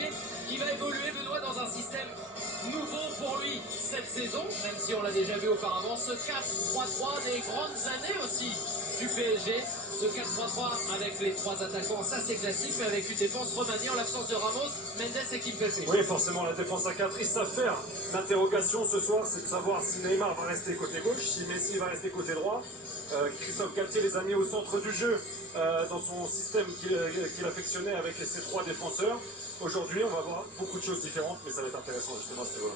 PSG qui va évoluer, Benoît, dans un système nouveau pour lui cette saison, même si on l'a déjà vu auparavant, ce 4-3-3 des grandes années aussi du PSG. Ce 4-3-3 avec les trois attaquants, ça c'est classique, mais avec une défense remaniée en l'absence de Ramos, Mendes et Kimpembe. Oui, forcément, la défense à 4, ils savent faire. L'interrogation ce soir, c'est de savoir si Neymar va rester côté gauche, si Messi va rester côté droit. Christophe Galtier les a mis au centre du jeu dans son système qu'il affectionnait avec ces trois défenseurs. Aujourd'hui, on va voir beaucoup de choses différentes, mais ça va être intéressant justement à ce niveau-là.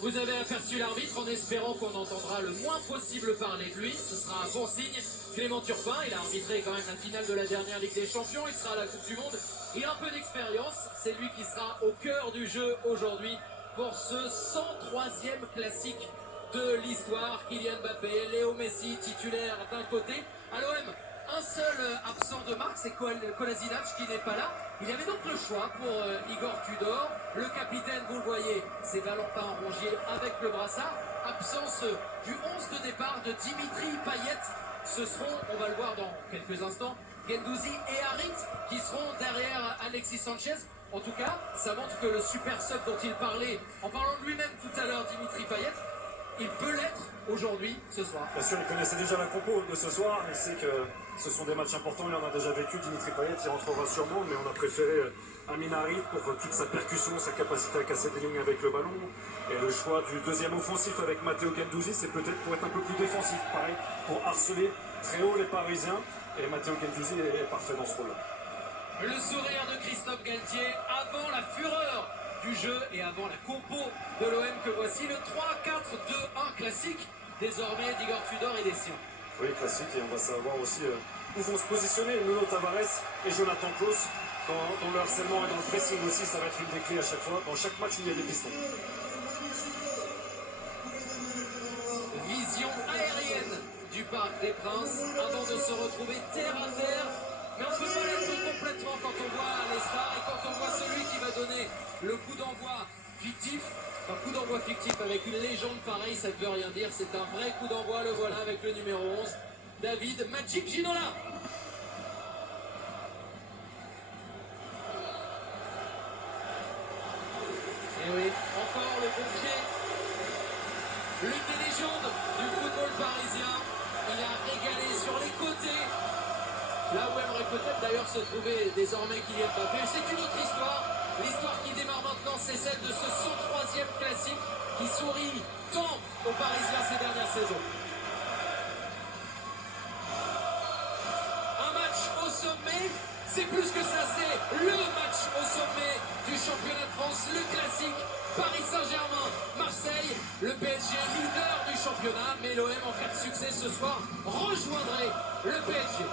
Vous avez aperçu l'arbitre en espérant qu'on entendra le moins possible parler de lui. Ce sera un bon signe. Clément Turpin, il a arbitré quand même la finale de la dernière Ligue des Champions. Il sera à la Coupe du Monde. Il a un peu d'expérience. C'est lui qui sera au cœur du jeu aujourd'hui pour ce 103e classique de l'histoire. Kylian Mbappé, Léo Messi, titulaire d'un côté. À l'OM, un seul absent de marque, c'est Kolasinac qui n'est pas là. Il y avait donc le choix pour Igor Tudor. Le capitaine, vous le voyez, c'est Valentin Rongier avec le brassard. Absence du 11 de départ de Dimitri Payet. Ce seront, on va le voir dans quelques instants, Guendouzi et Harit qui seront derrière Alexis Sanchez. En tout cas, ça montre que le super sub dont il parlait, en parlant de lui-même tout à l'heure, Dimitri Payet, il peut l'être aujourd'hui, ce soir. Bien sûr, il connaissait déjà la compo de ce soir. Il sait que ce sont des matchs importants. Il en a déjà vécu. Dimitri Payet, il rentrera sûrement, mais on a préféré Amin Harit pour toute sa percussion, sa capacité à casser des lignes avec le ballon. Et le choix du deuxième offensif avec Matteo Guendouzi, c'est peut-être pour être un peu plus défensif. Pareil, pour harceler très haut les Parisiens. Et Matteo Guendouzi est parfait dans ce rôle-là. Le sourire de Christophe Galtier avant la fureur du jeu et avant la compo de l'OM que voici, le 3-4-2-1 classique désormais d'Igor Tudor et des siens. Oui, classique, et on va savoir aussi où vont se positionner Nuno Tavares et Jonathan Klaus. Dans le harcèlement et dans le pressing aussi, ça va être une des clés à chaque fois. Dans chaque match, il y a des pistons. Vision aérienne du Parc des Princes avant de se retrouver terre à terre. Mais on peut pas l'être complètement quand on voit les stars et quand on voit celui qui va donner le coup d'envoi fictif. Un coup d'envoi fictif avec une légende pareille, ça ne veut rien dire. C'est un vrai coup d'envoi, le voilà avec le numéro 11, David Magic Ginola. Et oui, encore le bon pied. L'une des légendes du football parisien. Il a régalé sur les côtés. Là où aimerait peut-être d'ailleurs se trouver désormais Kylian Mbappé. C'est une autre histoire. L'histoire qui démarre maintenant, c'est celle de ce 103e classique qui sourit tant aux Parisiens ces dernières saisons. Un match au sommet, c'est plus que ça, c'est le match au sommet du championnat de France, le classique. Paris Saint-Germain, Marseille, le PSG leader du championnat, mais l'OM en cas de succès ce soir rejoindrait le PSG.